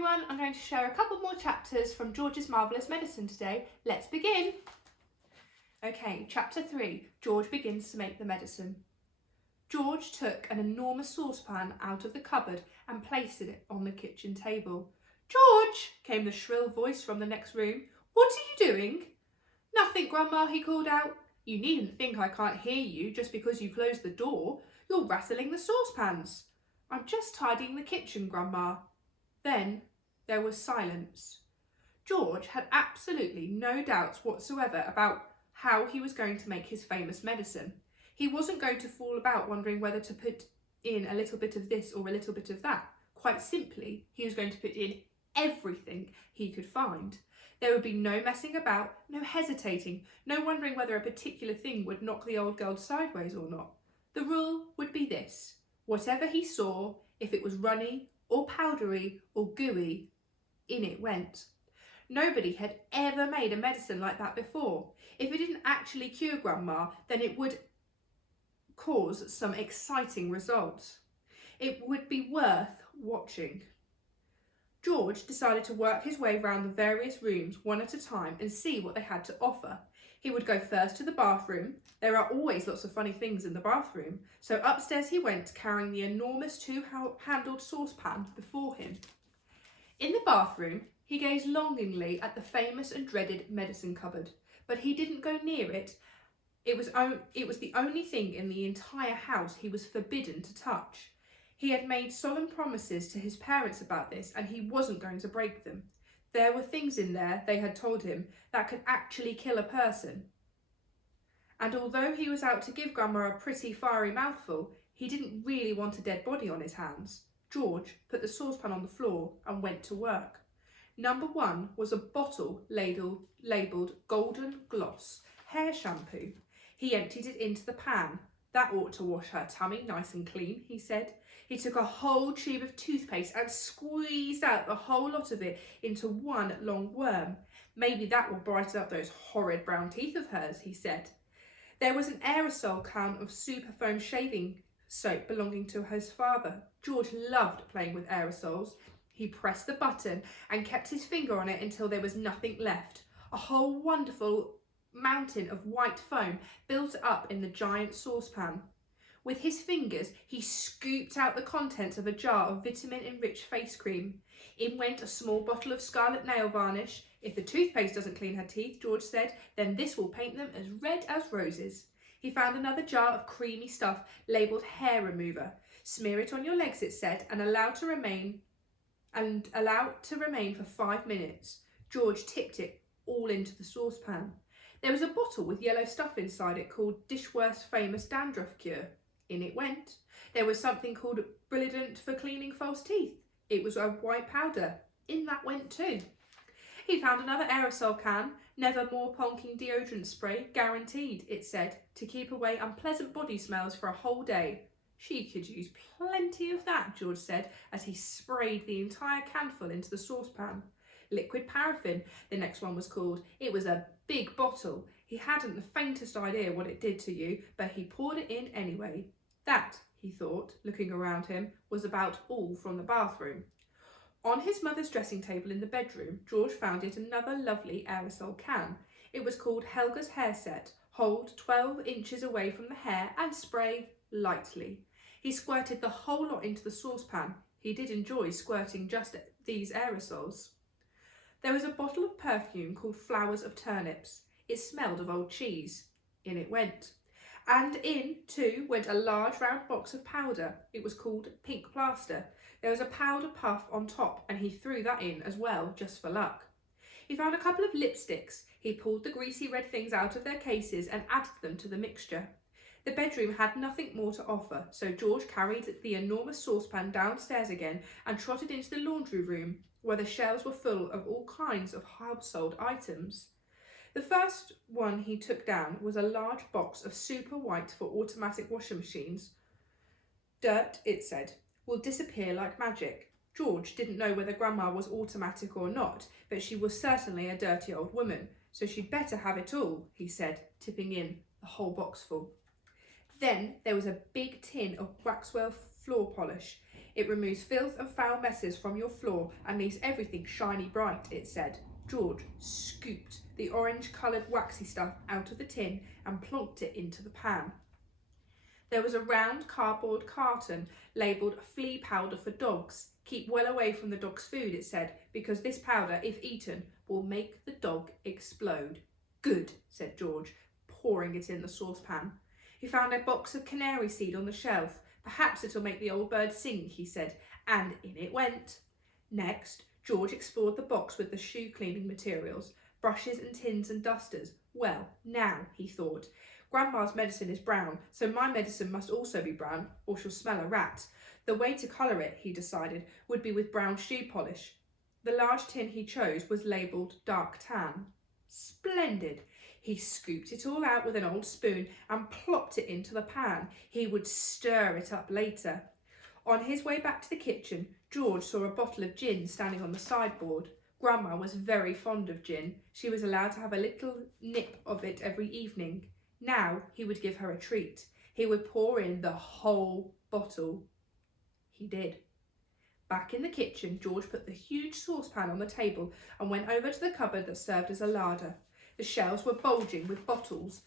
everyone, I'm going to share a couple more chapters from George's Marvellous Medicine today. Let's begin. Okay, chapter 3, George begins to make the medicine. George took an enormous saucepan out of the cupboard and placed it on the kitchen table. "George," came the shrill voice from the next room. "What are you doing?" "Nothing, Grandma," he called out. "You needn't think I can't hear you just because you closed the door. You're rattling the saucepans." "I'm just tidying the kitchen, Grandma." Then there was silence. George had absolutely no doubts whatsoever about how he was going to make his famous medicine. He wasn't going to fool about wondering whether to put in a little bit of this or a little bit of that. Quite simply, he was going to put in everything he could find. There would be no messing about, no hesitating, no wondering whether a particular thing would knock the old girl sideways or not. The rule would be this: whatever he saw, if it was runny or powdery or gooey, in it went. Nobody had ever made a medicine like that before. If it didn't actually cure Grandma, then it would cause some exciting results. It would be worth watching. George decided to work his way round the various rooms one at a time and see what they had to offer. He would go first to the bathroom. There are always lots of funny things in the bathroom. So upstairs he went, carrying the enormous two-handled saucepan before him. In the bathroom, he gazed longingly at the famous and dreaded medicine cupboard, but he didn't go near it. It was the only thing in the entire house he was forbidden to touch. He had made solemn promises to his parents about this, and he wasn't going to break them. There were things in there, they had told him, that could actually kill a person. And although he was out to give Grandma a pretty fiery mouthful, he didn't really want a dead body on his hands. George put the saucepan on the floor and went to work. Number 1 was a bottle labelled Golden Gloss hair shampoo. He emptied it into the pan. "That ought to wash her tummy nice and clean," he said. He took a whole tube of toothpaste and squeezed out the whole lot of it into one long worm. "Maybe that will brighten up those horrid brown teeth of hers," he said. There was an aerosol can of super foam shaving soap belonging to his father. George loved playing with aerosols. He pressed the button and kept his finger on it until there was nothing left. A whole wonderful mountain of white foam built up in the giant saucepan. With his fingers, he scooped out the contents of a jar of vitamin-enriched face cream. In went a small bottle of scarlet nail varnish. "If the toothpaste doesn't clean her teeth," George said, "then this will paint them as red as roses." He found another jar of creamy stuff labelled hair remover. "Smear it on your legs," it said, and allow to remain for 5 minutes. George tipped it all into the saucepan. There was a bottle with yellow stuff inside it called Dishworth's famous dandruff cure. In it went. There was something called Brilliant for cleaning false teeth. It was a white powder. In that went too. He found another aerosol can. "Nevermore Ponking deodorant spray, guaranteed," it said, "to keep away unpleasant body smells for a whole day." "She could use plenty of that," George said, as he sprayed the entire canful into the saucepan. Liquid paraffin, the next one was called. It was a big bottle. He hadn't the faintest idea what it did to you, but he poured it in anyway. That, he thought, looking around him, was about all from the bathroom. On his mother's dressing table in the bedroom, George found yet another lovely aerosol can. It was called Helga's Hair Set. Hold 12 inches away from the hair and spray lightly. He squirted the whole lot into the saucepan. He did enjoy squirting just these aerosols. There was a bottle of perfume called Flowers of Turnips. It smelled of old cheese. In it went. And in, too, went a large round box of powder. It was called Pink Plaster. There was a powder puff on top, and he threw that in as well, just for luck. He found a couple of lipsticks. He pulled the greasy red things out of their cases and added them to the mixture. The bedroom had nothing more to offer, so George carried the enormous saucepan downstairs again and trotted into the laundry room, where the shelves were full of all kinds of household items. The first one he took down was a large box of super white for automatic washing machines. "Dirt," it said, "will disappear like magic." George didn't know whether Grandma was automatic or not, but she was certainly a dirty old woman, so she'd better have it all, he said, tipping in the whole box full. Then there was a big tin of Waxwell floor polish. It removes filth and foul messes from your floor and leaves everything shiny bright, it said. George scooped the orange-coloured waxy stuff out of the tin and plonked it into the pan. There was a round cardboard carton labelled flea powder for dogs. Keep well away from the dog's food, it said, because this powder, if eaten, will make the dog explode. Good, said George, pouring it in the saucepan. He found a box of canary seed on the shelf. Perhaps it'll make the old bird sing, he said, and in it went. Next, George explored the box with the shoe cleaning materials, brushes and tins and dusters. Well, now, he thought, Grandma's medicine is brown, so my medicine must also be brown, or she'll smell a rat. The way to colour it, he decided, would be with brown shoe polish. The large tin he chose was labelled dark tan. Splendid! He scooped it all out with an old spoon and plopped it into the pan. He would stir it up later. On his way back to the kitchen, George saw a bottle of gin standing on the sideboard. Grandma was very fond of gin. She was allowed to have a little nip of it every evening. Now he would give her a treat. He would pour in the whole bottle. He did. Back in the kitchen, George put the huge saucepan on the table and went over to the cupboard that served as a larder. The shelves were bulging with bottles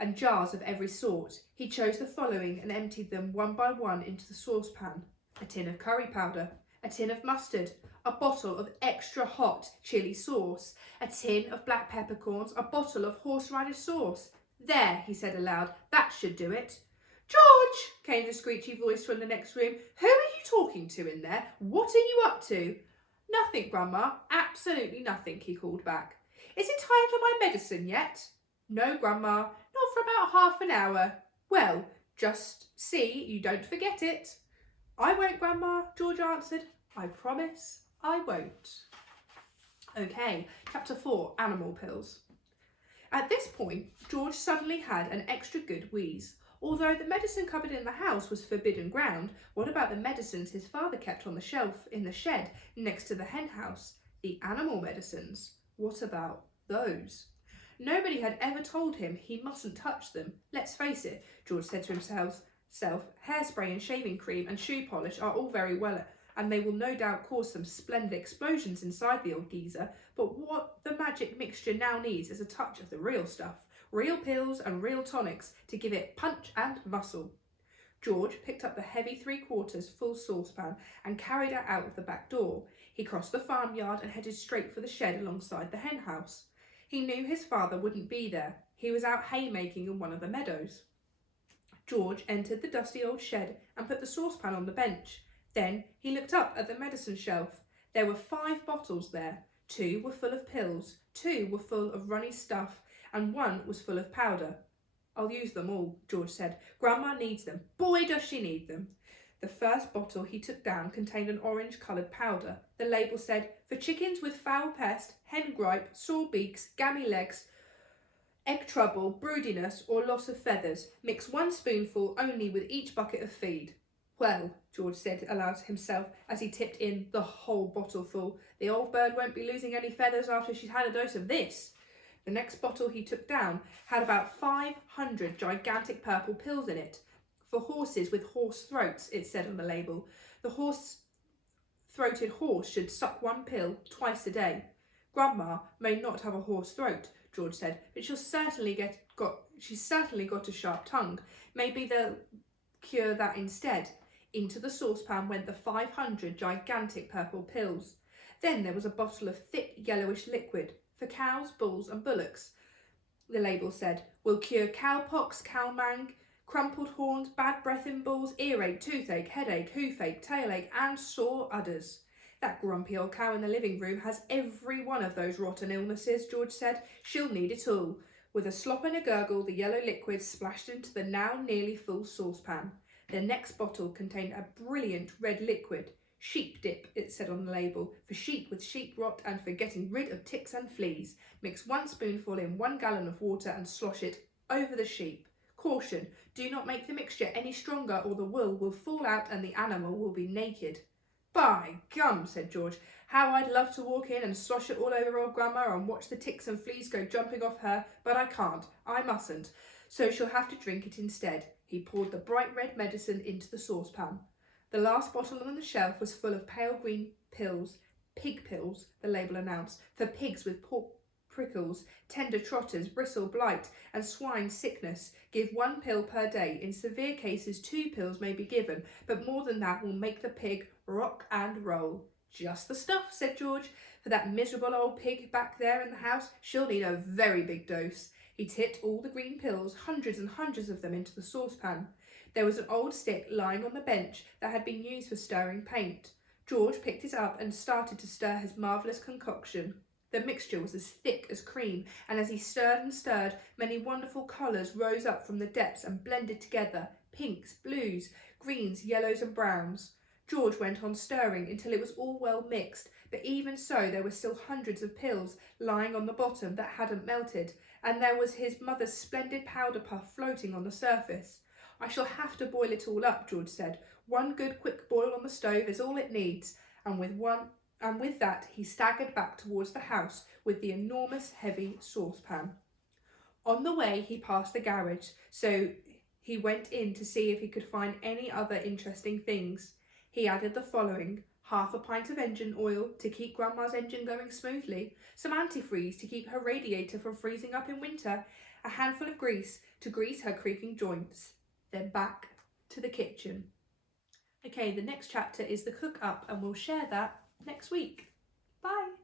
and jars of every sort. He chose the following and emptied them one by one into the saucepan. A tin of curry powder, a tin of mustard, a bottle of extra hot chili sauce, a tin of black peppercorns, a bottle of horseradish sauce. There, he said aloud, that should do it. George, came the screechy voice from the next room. Who are you talking to in there? What are you up to? Nothing, Grandma, absolutely nothing, he called back. Is it time for my medicine yet? No, Grandma, not for about half an hour. Well, just see you don't forget it. I won't, Grandma, George answered. I promise I won't. Okay, chapter 4, Animal Pills. At this point, George suddenly had an extra good wheeze. Although the medicine cupboard in the house was forbidden ground, what about the medicines his father kept on the shelf in the shed next to the hen house? The animal medicines. What about those? Nobody had ever told him he mustn't touch them. Let's face it, George said to himself, hairspray and shaving cream and shoe polish are all very well, and they will no doubt cause some splendid explosions inside the old geezer, but what the magic mixture now needs is a touch of the real stuff. Real pills and real tonics to give it punch and muscle. George picked up the heavy 3/4 full saucepan and carried it out of the back door. He crossed the farmyard and headed straight for the shed alongside the hen house. He knew his father wouldn't be there. He was out haymaking in one of the meadows. George entered the dusty old shed and put the saucepan on the bench. Then he looked up at the medicine shelf. There were 5 bottles there. 2 were full of pills, 2 were full of runny stuff, and 1 was full of powder. I'll use them all, George said. Grandma needs them. Boy, does she need them. The first bottle he took down contained an orange-coloured powder. The label said, for chickens with foul pest, hen gripe, sore beaks, gammy legs, egg trouble, broodiness or loss of feathers. Mix 1 spoonful only with each bucket of feed. Well, George said aloud to himself as he tipped in the whole bottle full, the old bird won't be losing any feathers after she's had a dose of this. The next bottle he took down had about 500 gigantic purple pills in it. For horses with hoarse throats, it said on the label. The horse-throated horse should suck 1 pill twice a day. Grandma may not have a hoarse throat, George said, but she's certainly got a sharp tongue. Maybe they'll cure that instead. Into the saucepan went the 500 gigantic purple pills. Then there was a bottle of thick yellowish liquid for cows, bulls and bullocks. The label said, will cure cowpox, cowmang, crumpled horns, bad breath in bulls, earache, toothache, headache, hoofaache, tailaache and sore udders. That grumpy old cow in the living room has every one of those rotten illnesses, George said. She'll need it all. With a slop and a gurgle, the yellow liquid splashed into the now nearly full saucepan. The next bottle contained a brilliant red liquid. Sheep dip, it said on the label, for sheep with sheep rot and for getting rid of ticks and fleas. Mix 1 spoonful in 1 gallon of water and slosh it over the sheep. Caution, do not make the mixture any stronger or the wool will fall out and the animal will be naked. By gum, said George, how I'd love to walk in and slosh it all over old Grandma and watch the ticks and fleas go jumping off her, but I can't, I mustn't, so she'll have to drink it instead. He poured the bright red medicine into the saucepan. The last bottle on the shelf was full of pale green pills, pig pills, the label announced, for pigs with prickles, tender trotters, bristle, blight, and swine sickness. Give 1 pill per day. In severe cases, 2 pills may be given, but more than that will make the pig rock and roll. Just the stuff, said George. For that miserable old pig back there in the house, she'll need a very big dose. He tipped all the green pills, hundreds and hundreds of them, into the saucepan. There was an old stick lying on the bench that had been used for stirring paint. George picked it up and started to stir his marvellous concoction. The mixture was as thick as cream, and as he stirred and stirred, many wonderful colours rose up from the depths and blended together, pinks, blues, greens, yellows and browns. George went on stirring until it was all well mixed, but even so there were still hundreds of pills lying on the bottom that hadn't melted, and there was his mother's splendid powder puff floating on the surface. I shall have to boil it all up, George said. 1 good quick boil on the stove is all it needs, and with that he staggered back towards the house with the enormous heavy saucepan. On the way he passed the garage, so he went in to see if he could find any other interesting things. He added the following: 1/2 pint of engine oil to keep Grandma's engine going smoothly, some antifreeze to keep her radiator from freezing up in winter, a handful of grease to grease her creaking joints. Then back to the kitchen. Okay, the next chapter is the cook up, and we'll share that next week. Bye!